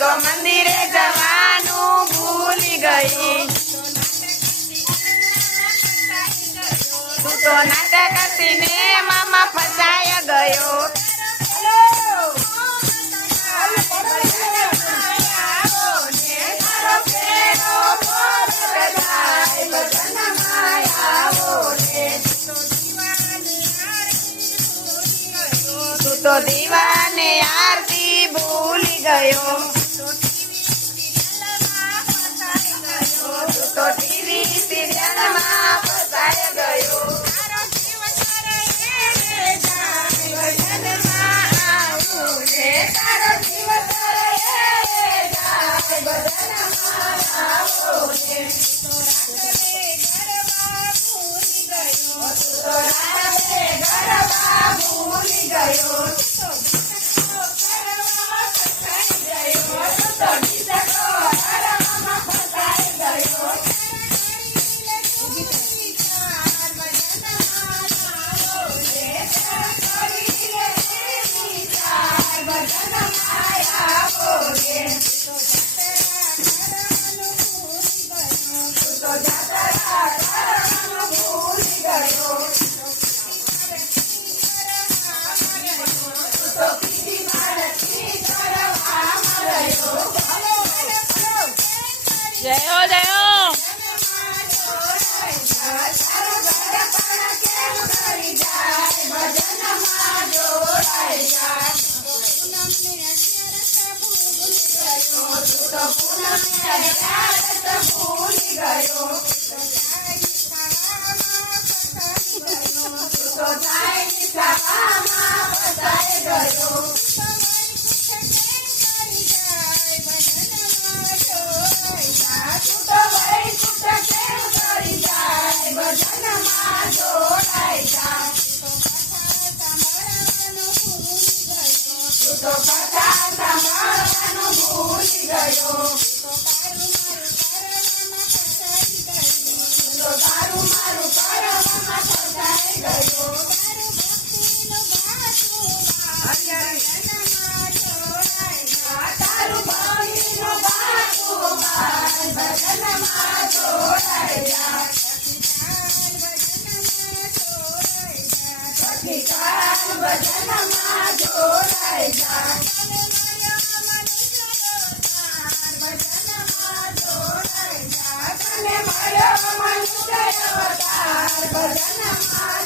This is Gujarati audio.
તો મંદિરે જવાનું ભૂલી ગઈ, તું તો નાટક સિનેમામાં ફસાય ગયો. તું તો દીવાને આરતી ભૂલી ગયો, તું તો ટીવી સિરિયલમાં ફસાય ગયો. ભજનમાં આવું ને તારો દિવસ ભજનમાં આવો ને તો રાતે ગરબા ભૂલી ગયો. જય હો જય હો. તો કથા સાંભળવાનું ભૂલી ગયો, તો તારું મારું કરવામાં ફસાઈ ગયો. તારું ભક્તિનો ગાતું બાર ભજનમાં જોડાઈ જા, ભજનમાં જોડાઈ જા. તને મળ્યો મનુષ્ય અવતાર ભજનમાં